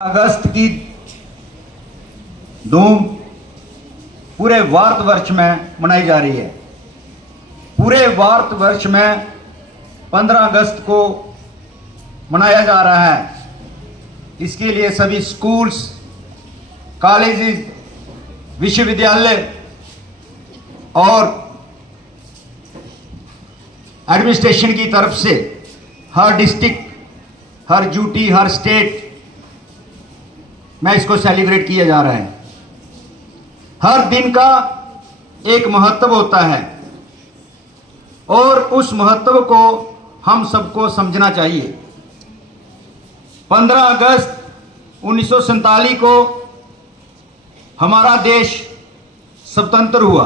अगस्त की धूम पूरे भारतवर्ष में मनाई जा रही है। पूरे भारतवर्ष में 15 अगस्त को मनाया जा रहा है। इसके लिए सभी स्कूल्स, कॉलेजेस, विश्वविद्यालय और एडमिनिस्ट्रेशन की तरफ से हर डिस्ट्रिक्ट, हर यूटी, हर स्टेट में इसको सेलिब्रेट किया जा रहा है। हर दिन का एक महत्व होता है और उस महत्व को हम सबको समझना चाहिए। 15 अगस्त 1947 को हमारा देश स्वतंत्र हुआ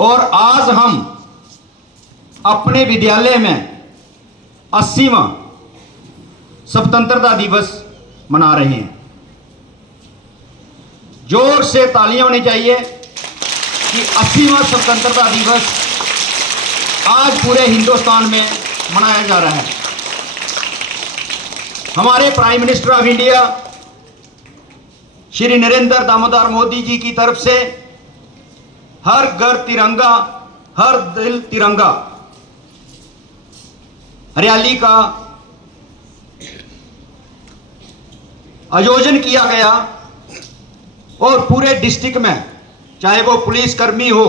और आज हम अपने विद्यालय में 80वां स्वतंत्रता दिवस मना रहे हैं। जोर से तालियां होनी चाहिए कि 80वां स्वतंत्रता दिवस आज पूरे हिंदुस्तान में मनाया जा रहा है। हमारे prime minister of India Shri Narendra Damodar Modi ji की तरफ से हर घर तिरंगा, हर दिल तिरंगा रैली का आयोजन किया गया और पूरे डिस्ट्रिक्ट में, चाहे वो पुलिस कर्मी हो,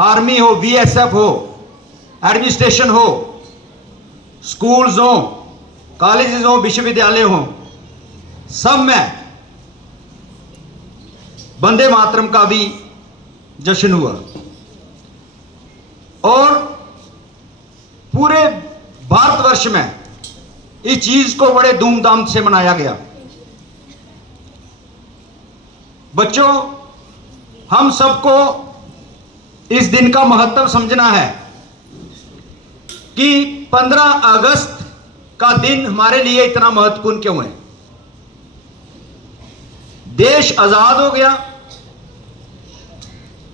आर्मी हो, बीएसएफ हो, एडमिनिस्ट्रेशन हो, स्कूल्स हो, कॉलेजेस हो, विश्वविद्यालय हो, सब में वंदे मातरम का भी जश्न हुआ और पूरे भारतवर्ष में इस चीज को बड़े धूमधाम से मनाया गया। बच्चों, हम सबको इस दिन का महत्व समझना है कि 15 अगस्त का दिन हमारे लिए इतना महत्वपूर्ण क्यों है। देश आजाद हो गया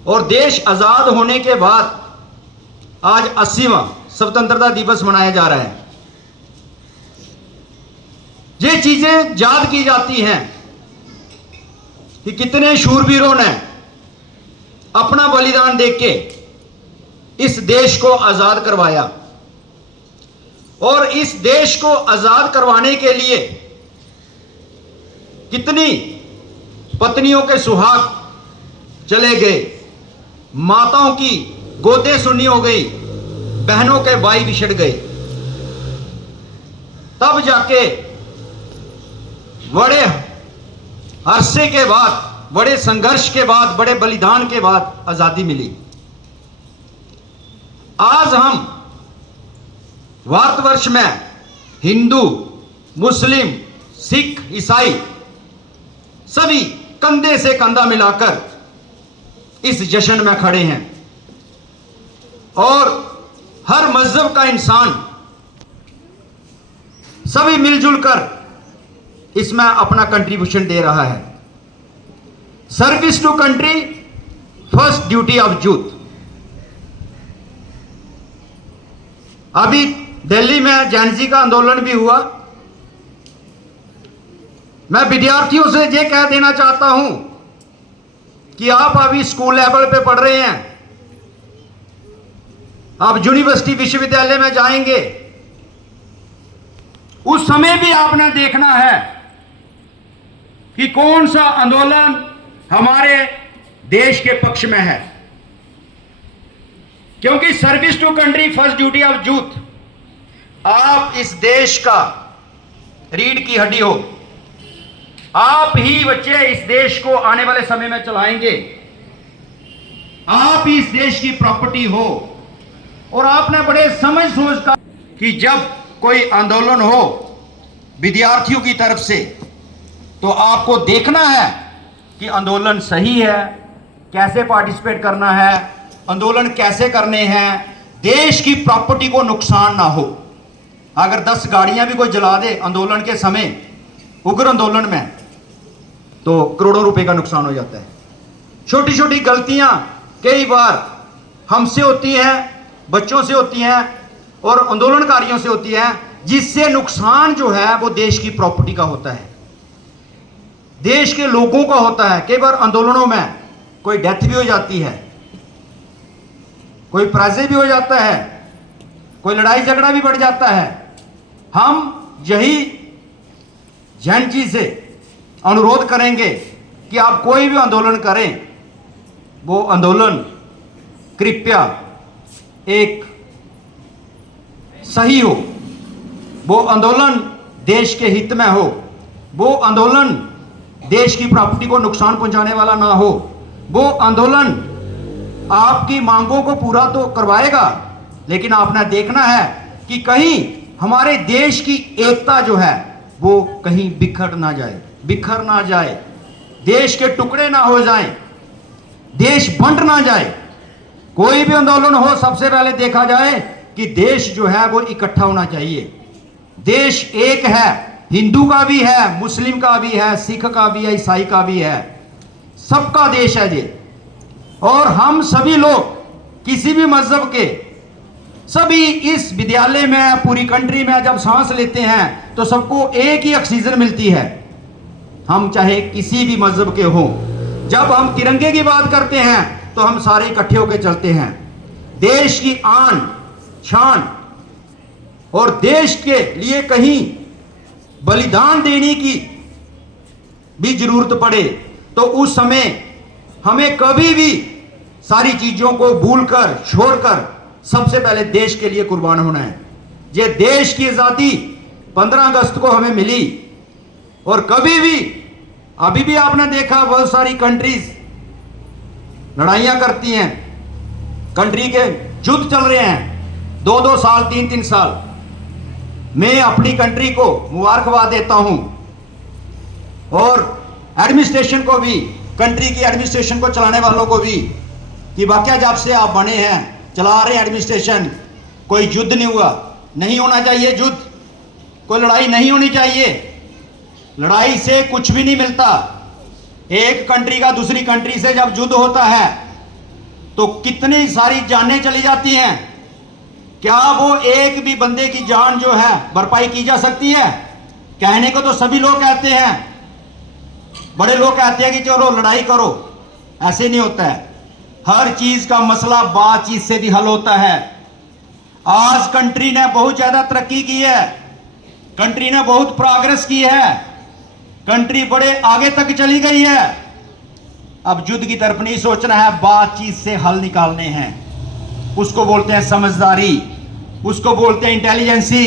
और देश आजाद होने के बाद आज 80वां स्वतंत्रता दिवस मनाया जा रहा है। ये चीजें याद की जाती हैं कि कितने शूरवीरों ने अपना बलिदान देके इस देश को आजाद करवाया और इस देश को आजाद करवाने के लिए कितनी पत्नियों के सुहाग चले गए, माताओं की गोदें सुन्नी हो गई, बहनों के भाई बिछड़ गए। तब जाके बड़े अरसे के बाद, बड़े संघर्ष के बाद, बड़े बलिदान के बाद आजादी मिली। आज हम भारतवर्ष में हिंदू, मुस्लिम, सिख, ईसाई सभी कंधे से कंधा मिलाकर इस जश्न में खड़े हैं और हर मजहब का इंसान सभी मिलजुल कर इसमें अपना कंट्रीब्यूशन दे रहा है। Service to country, first duty of youth. अभी दिल्ली में जेनजी का आंदोलन भी हुआ। मैं विद्यार्थियों से ये कह देना चाहता हूं कि आप अभी स्कूल लेवल पे पढ़ रहे हैं, आप यूनिवर्सिटी, विश्वविद्यालय में जाएंगे, उस समय भी आपने देखना है कि कौन सा आंदोलन हमारे देश के पक्ष में है। क्योंकि service to country, first duty of youth. आप इस देश का रीढ़ की हड्डी हो, आप ही बच्चे इस देश को आने वाले समय में चलाएंगे। आप ही इस देश की प्रॉपर्टी हो और आपने बड़े समझ सोच कर कि जब कोई आंदोलन हो विद्यार्थियों की तरफ से तो आपको देखना है कि आंदोलन सही है, कैसे पार्टिसिपेट करना है, आंदोलन कैसे करने हैं, देश की प्रॉपर्टी को नुकसान ना हो। अगर 10 गाड़ियां भी कोई जला दे आंदोलन के समय, उग्र आंदोलन में, तो करोड़ों रुपए का नुकसान हो जाता है। छोटी छोटी गलतियां कई बार हमसे होती हैं, बच्चों से होती हैं और आंदोलनकारियों से होती है, जिससे नुकसान जो है वो देश की प्रॉपर्टी का होता है, देश के लोगों का होता है। कई बार आंदोलनों में कोई डेथ भी हो जाती है, कोई पराजय भी हो जाता है, कोई लड़ाई झगड़ा भी बढ़ जाता है। हम यही जैन जी से अनुरोध करेंगे कि आप कोई भी आंदोलन करें, वो आंदोलन कृपया एक सही हो, वो आंदोलन देश के हित में हो, वो आंदोलन देश की प्रॉपर्टी को नुकसान पहुंचाने वाला ना हो, वो आंदोलन आपकी मांगों को पूरा तो करवाएगा, लेकिन आपने देखना है कि कहीं हमारे देश की एकता जो है वो कहीं बिखर ना जाए, देश के टुकड़े ना हो जाएं, देश बंट ना जाए। कोई भी आंदोलन हो, सबसे पहले देखा जाए कि देश जो है वो इकट्ठा होना चाहिए। देश एक है, हिंदू का भी है, मुस्लिम का भी है, सिख का भी है, ईसाई का भी है, सबका देश है ये। और हम सभी लोग किसी भी मजहब के सभी इस विद्यालय में, पूरी कंट्री में जब सांस लेते हैं तो सबको एक ही ऑक्सीजन मिलती है, हम चाहे किसी भी मजहब के हों। जब हम तिरंगे की बात करते हैं तो हम सारे इकट्ठे होकर चलते हैं। देश की आन शान और देश के लिए कहीं बलिदान देने की भी जरूरत पड़े तो उस समय हमें कभी भी सारी चीजों को भूलकर, छोड़कर सबसे पहले देश के लिए कुर्बान होना है। ये देश की आजादी 15 अगस्त को हमें मिली, और कभी भी, अभी भी आपने देखा बहुत सारी कंट्रीज लड़ाइयां करती हैं, कंट्री के युद्ध चल रहे हैं 2-2 साल, 3-3 साल। मैं अपनी कंट्री को मुबारकबाद देता हूं, और एडमिनिस्ट्रेशन को भी, कंट्री की एडमिनिस्ट्रेशन को चलाने वालों को भी, कि वाकई जब से आप बने हैं, चला रहे हैं एडमिनिस्ट्रेशन, कोई युद्ध नहीं हुआ, नहीं होना चाहिए युद्ध, कोई लड़ाई नहीं होनी चाहिए। लड़ाई से कुछ भी नहीं मिलता। एक कंट्री का दूसरी कंट्री से जब युद्ध होता है तो कितनी सारी जानें चली जाती हैं। क्या वो एक भी बंदे की जान जो है भरपाई की जा सकती है? कहने को तो सभी लोग कहते हैं, बड़े लोग कहते हैं कि चलो लड़ाई करो, ऐसे नहीं होता है। हर चीज का मसला बातचीत से भी हल होता है। आज कंट्री ने बहुत ज्यादा तरक्की की है, कंट्री ने बहुत प्रोग्रेस की है, कंट्री बड़े आगे तक चली गई है। अब युद्ध की तरफ नहीं सोचना है, बातचीत से हल निकालने हैं। उसको बोलते हैं समझदारी, उसको बोलते हैं इंटेलिजेंसी,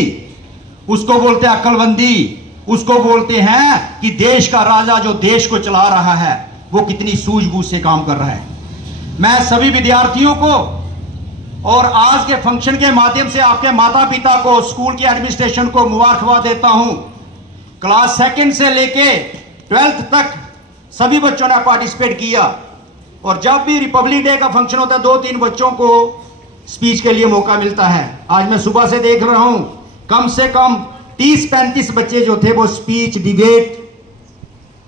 उसको बोलते हैं अक्लमंदी, उसको बोलते हैं कि देश का राजा जो देश को चला रहा है वो कितनी सूझबूझ से काम कर रहा है। मैं सभी विद्यार्थियों को और आज के फंक्शन के माध्यम से आपके माता पिता को, स्कूल की एडमिनिस्ट्रेशन को मुबारकबाद देता हूं। क्लास 2 से लेके 12th तक सभी बच्चों ने पार्टिसिपेट किया, और जब भी रिपब्लिक डे का फंक्शन होता है 2-3 बच्चों को स्पीच के लिए मौका मिलता है। आज मैं सुबह से देख रहा हूं कम से कम 30-35 बच्चे जो थे वो स्पीच, डिबेट,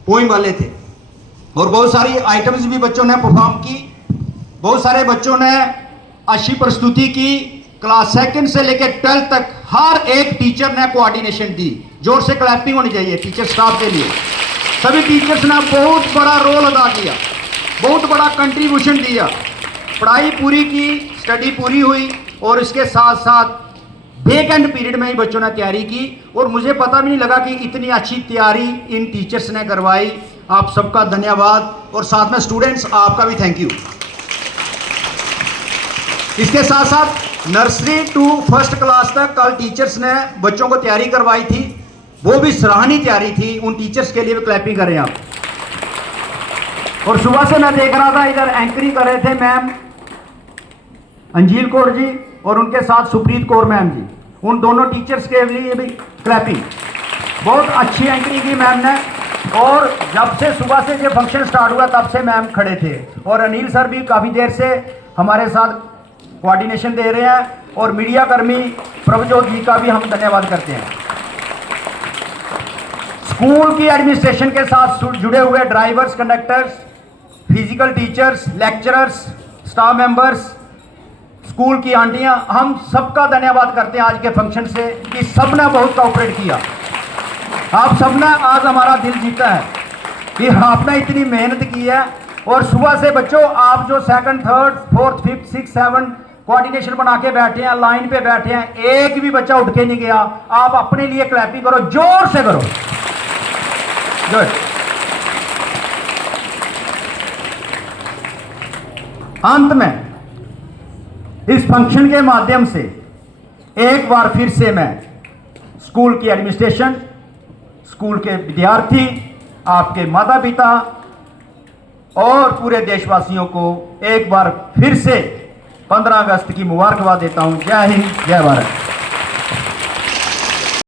पोइम वाले थे, और बहुत सारी आइटम्स भी बच्चों ने परफॉर्म की। बहुत सारे बच्चों ने अच्छी प्रस्तुति की। क्लास 2 से लेकर 12th तक हर एक टीचर ने कोऑर्डिनेशन दी। जोर से क्लैपिंग होनी चाहिए टीचर स्टाफ के लिए। सभी टीचर्स ने बहुत बड़ा रोल अदा किया, बहुत बड़ा कंट्रीब्यूशन दिया। पढ़ाई पूरी की, स्टडी पूरी हुई, और इसके साथ साथ वेकेंड पीरियड में ही बच्चों ने तैयारी की, और मुझे पता भी नहीं लगा कि इतनी अच्छी तैयारी इन टीचर्स ने करवाई। आप सबका धन्यवाद, और साथ में स्टूडेंट्स आपका भी थैंक यू। इसके साथ साथ नर्सरी टू 1st क्लास तक कल टीचर्स ने बच्चों को तैयारी करवाई थी, वो भी सराहनीय तैयारी थी। उन टीचर्स के लिए भी क्लैपिंग करें आप। और सुबह से मैं देख रहा था इधर एंकरिंग कर रहे थे मैम अंजील कौर जी, और उनके साथ सुप्रीत कौर मैम जी। उन दोनों टीचर्स के लिए भी क्लैपिंग। बहुत अच्छी एंकरिंग की मैम ने, और जब से सुबह से ये फंक्शन स्टार्ट हुआ तब से मैम खड़े थे, और अनिल सर भी काफ़ी देर से हमारे साथ कोऑर्डिनेशन दे रहे हैं, और मीडिया कर्मी प्रभजोत जी का भी हम धन्यवाद करते हैं। स्कूल की एडमिनिस्ट्रेशन के साथ जुड़े हुए drivers, conductors, physical teachers, lecturers, staff members, school की आंटियां, हम सबका धन्यवाद करते हैं आज के फंक्शन से कि सबने बहुत कोऑपरेट किया। आप सबने आज हमारा दिल जीता है कि आपने इतनी मेहनत की है। और सुबह से बच्चों आप जो second, third, fourth, fifth, six, seven coordination बना के बैठे हैं, लाइन पे बैठे हैं, एक भी बच्चा उठ के नहीं गया। आप अपने लिए क्लैपिंग करो, जोर से करो। गुड। अंत में इस फंक्शन के माध्यम से एक बार फिर से मैं स्कूल की एडमिनिस्ट्रेशन, स्कूल के विद्यार्थी, आपके माता पिता और पूरे देशवासियों को एक बार फिर से 15 अगस्त की मुबारकबाद देता हूं। जय हिंद, जय भारत।